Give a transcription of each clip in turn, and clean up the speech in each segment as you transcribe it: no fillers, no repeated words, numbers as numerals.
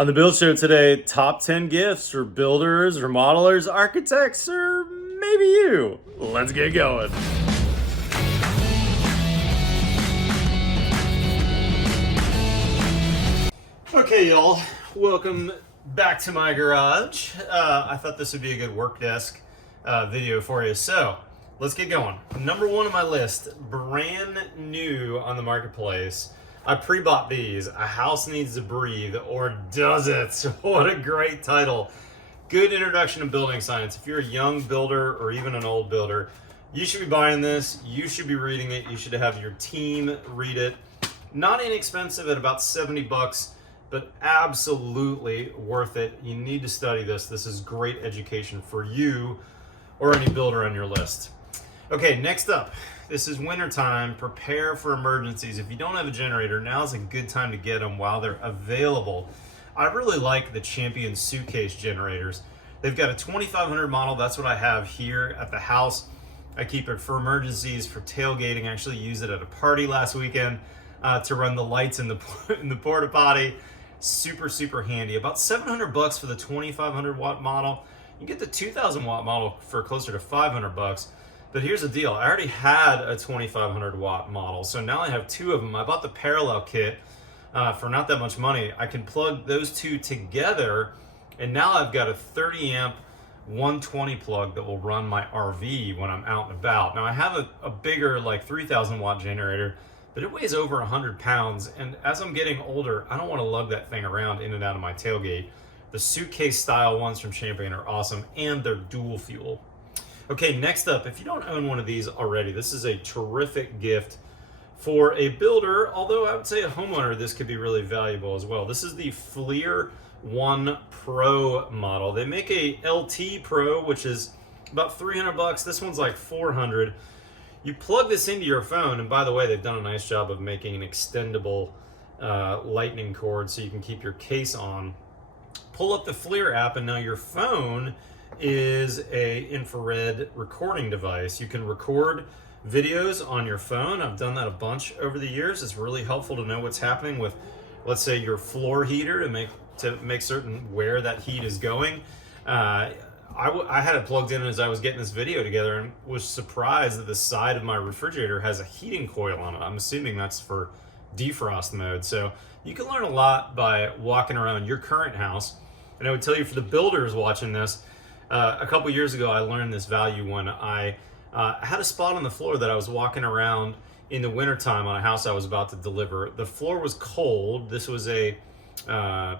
On the build show today, top 10 gifts for builders, remodelers, architects, or maybe you. Let's get going. Okay, y'all, welcome back to my garage. I thought this would be a good work desk video for you. So let's get going. Number one on my list, brand new on the marketplace. I pre-bought these. A House Needs to Breathe, or does it? What a great title. Good introduction to building science. If you're a young builder or even an old builder, you should be buying this. You should be reading it. You should have your team read it. Not inexpensive at about 70 bucks, but absolutely worth it. You need to study this. This is great education for you or any builder on your list. Okay, next up. This is wintertime. Prepare for emergencies. If you don't have a generator, now's a good time to get them while they're available. I really like the Champion suitcase generators. They've got a 2500 model. That's what I have here at the house. I keep it for emergencies, for tailgating. I actually used it at a party last weekend to run the lights in the porta potty. Super handy. About 700 bucks for the 2500 watt model. You get the 2000 watt model for closer to 500 bucks. But here's the deal. I already had a 2500 watt model, so now I have two of them. I bought the parallel kit for not that much money. I can plug those two together, and now I've got a 30 amp 120 plug that will run my RV when I'm out and about. Now I have a bigger, like 3000 watt generator, but it weighs over 100 pounds, and as I'm getting older, I don't want to lug that thing around in and out of my tailgate. The suitcase style ones from Champion are awesome, and they're dual fuel. Okay, next up, if you don't own one of these already, this is a terrific gift for a builder, although I would say a homeowner, this could be really valuable as well. This is the FLIR 1 Pro model. They make a LT Pro, which is about 300 bucks. This one's like 400. You plug this into your phone, and by the way, they've done a nice job of making an extendable lightning cord so you can keep your case on. Pull up the FLIR app, and now your phone is a infrared recording device. You can record videos on your phone. I've done that a bunch over the years. It's really helpful to know what's happening with, let's say, your floor heater to make certain where that heat is going. I had it plugged in as I was getting this video together and was surprised that the side of my refrigerator has a heating coil on it. I'm assuming that's for defrost mode. So you can learn a lot by walking around your current house. And I would tell you, for the builders watching this, a couple years ago, I learned this value when I had a spot on the floor that I was walking around in the wintertime on a house I was about to deliver. The floor was cold. This was a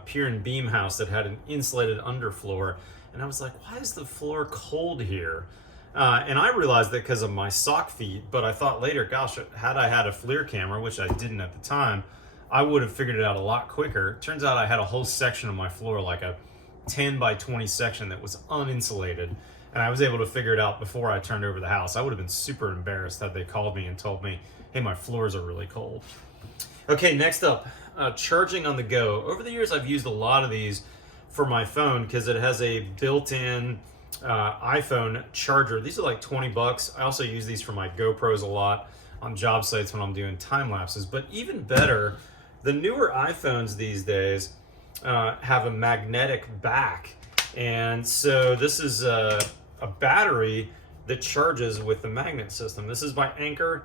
pier and beam house that had an insulated underfloor. And I was like, why is the floor cold here? And I realized that because of my sock feet, but I thought later, gosh, had I had a FLIR camera, which I didn't at the time, I would have figured it out a lot quicker. Turns out I had a whole section of my floor, like a 10 by 20 section, that was uninsulated, and I was able to figure it out before I turned over the house. I would have been super embarrassed had they called me and told me, hey, my floors are really cold. Okay, next up, charging on the go. Over the years, I've used a lot of these for my phone because it has a built-in iPhone charger. These are like 20 bucks. I also use these for my GoPros a lot on job sites when I'm doing time lapses. But even better, the newer iPhones these days have a magnetic back, and so this is a battery that charges with the magnet system. This is by Anchor.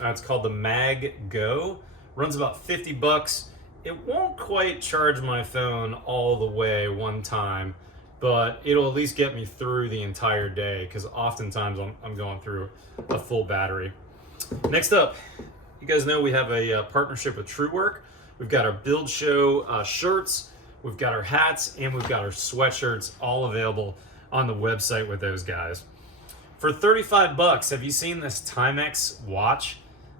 It's called the MagGo. Runs about 50 bucks. It won't quite charge my phone all the way one time, but it'll at least get me through the entire day, because oftentimes I'm going through a full battery. Next up, you guys know we have a partnership with TrueWork. We've got our Build Show shirts, we've got our hats, and we've got our sweatshirts, all available on the website with those guys. For 35 bucks, have you seen this Timex watch?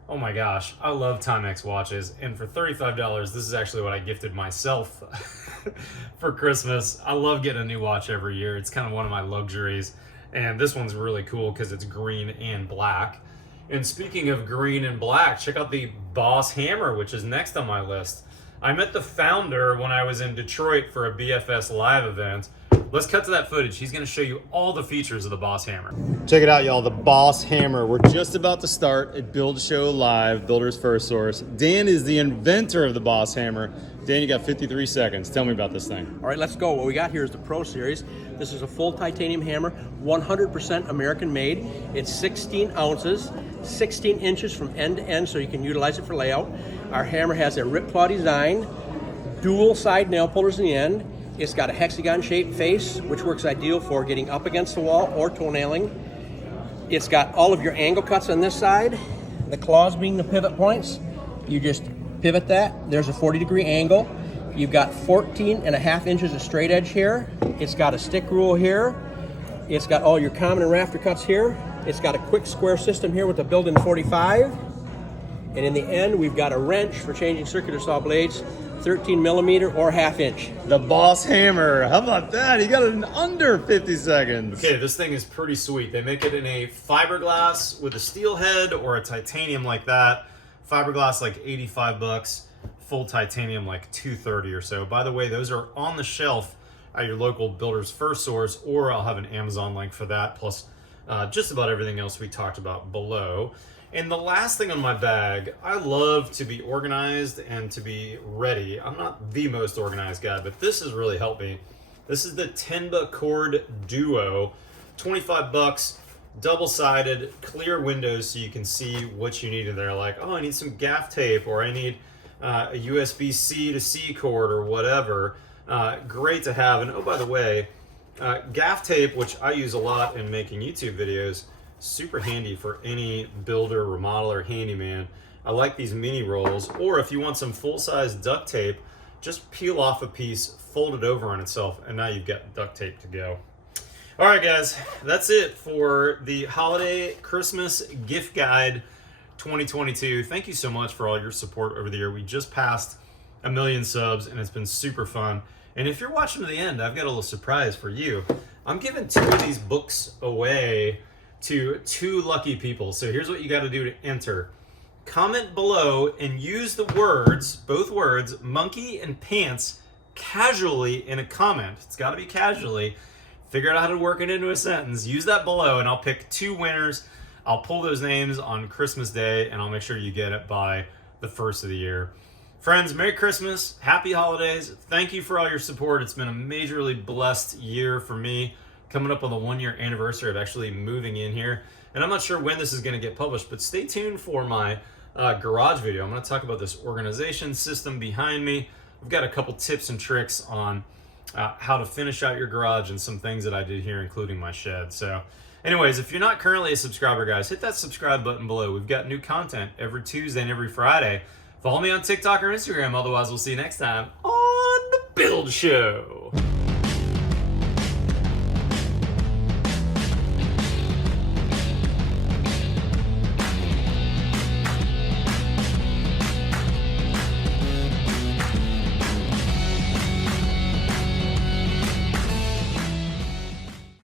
Oh my gosh, I love Timex watches, and for $35, this is actually what I gifted myself for Christmas. I love getting a new watch every year. It's kind of one of my luxuries, and this one's really cool because it's green and black. And speaking of green and black, check out the Boss Hammer, which is next on my list. I met the founder when I was in Detroit for a BFS Live event. let's cut to that footage. He's gonna show you all the features of the Boss Hammer. Check it out, y'all, the Boss Hammer. We're just about to start at Build Show Live, Builder's First Source. Dan is the inventor of the Boss Hammer. Dan, you got 53 seconds. Tell me about this thing. All right, let's go. What we got here is the Pro Series. This is a full titanium hammer, 100% American made. It's 16 ounces, 16 inches from end to end, so you can utilize it for layout. Our hammer has a rip claw design, dual side nail pullers in the end. It's got a hexagon shaped face, which works ideal for getting up against the wall or toenailing. It's got all of your angle cuts on this side, the claws being the pivot points. You just pivot that, there's a 40-degree angle. You've got 14.5 inches of straight edge here. It's got a stick rule here. It's got all your common and rafter cuts here. It's got a quick square system here with a built-in 45. And in the end, we've got a wrench for changing circular saw blades, 13 millimeter or ½ inch. The Boss Hammer. How about that? You got it in under 50 seconds. Okay, this thing is pretty sweet. They make it in a fiberglass with a steel head or a titanium like that. Fiberglass like 85 bucks. Full titanium like 230 or so. By the way, those are on the shelf at your local Builder's First Source, or I'll have an Amazon link for that, plus just about everything else we talked about below. And the last thing on my bag, I love to be organized and to be ready. I'm not the most organized guy, but this has really helped me. This is the Tenba Cord Duo, 25 bucks, double-sided, clear windows so you can see what you need in there. Like, oh, I need some gaff tape, or I need a USB-C to C cord or whatever. Great to have. And oh, by the way, gaff tape, which I use a lot in making YouTube videos, super handy for any builder, remodeler, handyman. I like these mini rolls, or if you want some full-size duct tape, just peel off a piece, fold it over on itself, and now you've got duct tape to go. All right, guys, that's it for the holiday Christmas gift guide 2022. Thank you so much for all your support over the year. We just passed 1 million subs, and it's been super fun. And if you're watching to the end, I've got a little surprise for you. I'm giving 2 of these books away to 2 lucky people. So here's what you got to do to enter. Comment below and use the words, both words, monkey and pants, casually in a comment. It's got to be casually. Figure out how to work it into a sentence. Use that below, and I'll pick 2 winners. I'll pull those names on Christmas Day, and I'll make sure you get it by the 1st of the year. Friends, Merry Christmas, Happy Holidays. Thank you for all your support. It's been a majorly blessed year for me. Coming up on the 1-year anniversary of actually moving in here. And I'm not sure when this is going to get published, but stay tuned for my garage video. I'm going to talk about this organization system behind me. I've got a couple tips and tricks on how to finish out your garage and some things that I did here, including my shed. So anyways, if you're not currently a subscriber, guys, hit that subscribe button below. We've got new content every Tuesday and every Friday. Follow me on TikTok or Instagram. Otherwise, we'll see you next time on The Build Show.